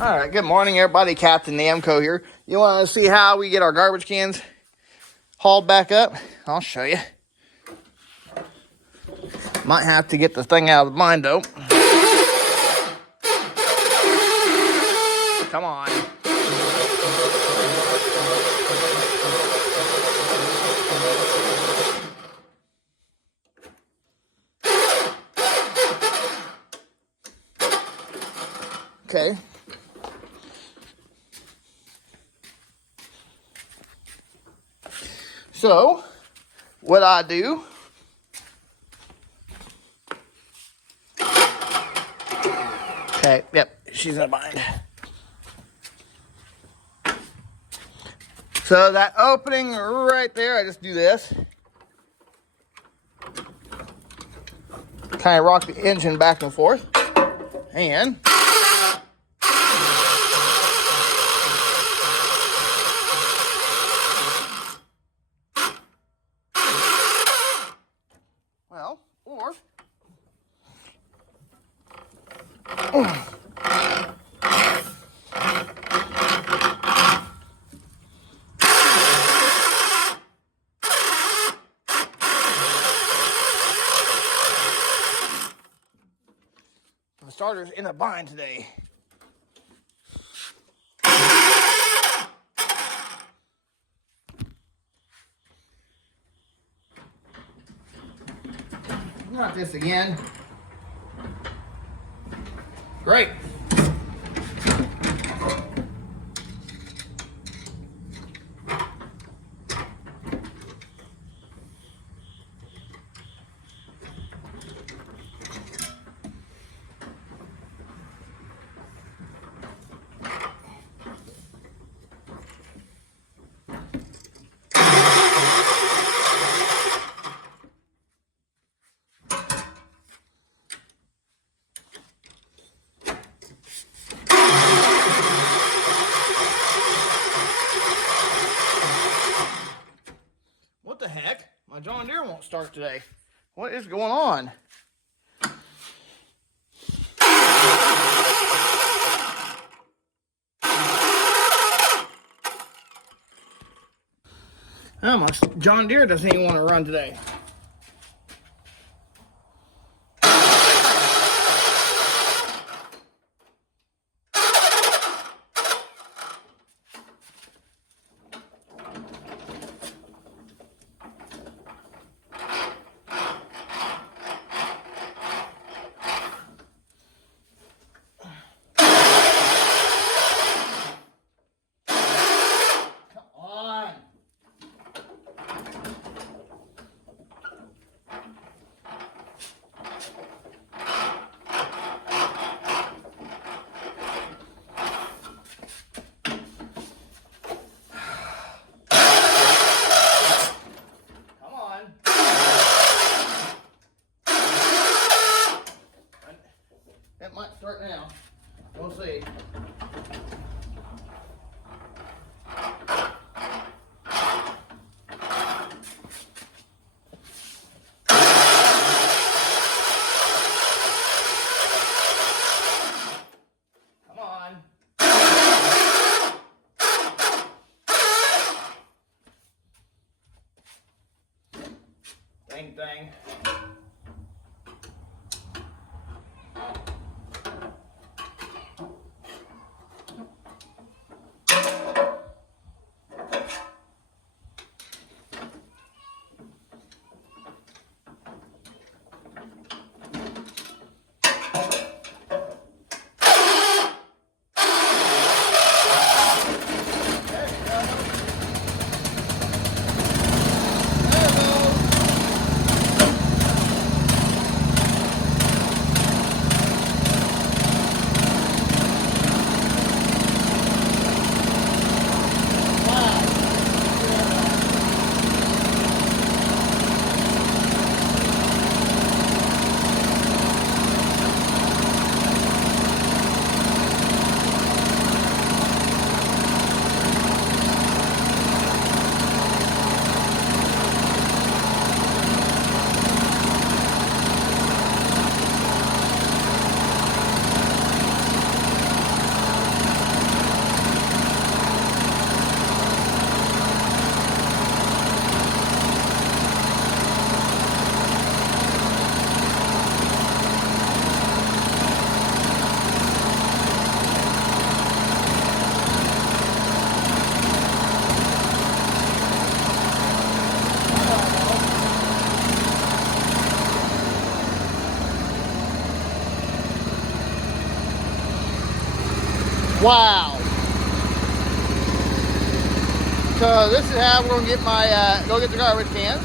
All right, good morning, everybody. Captain Namco here. You want to see how we get our garbage cans hauled back up? I'll show you. Might have to get the thing out of the blind, though. Come on. Okay. So, what I do, okay, yep, she's in a bind. So that opening right there, I just do this. Kind of rock the engine back and forth. And well, or the starter's in a bind today. Not this again. Great. What the heck? My John Deere won't start today. What is going on? Oh, my John Deere doesn't even want to run today. It might start now. We'll see. Come on. Dang, dang. Wow. So this is how we're gonna get my go get the garbage cans.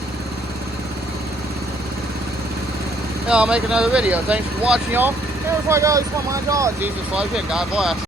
And I'll make another video. Thanks for watching, y'all. And before I go, I just want to remind y'all, Jesus loves you and God bless.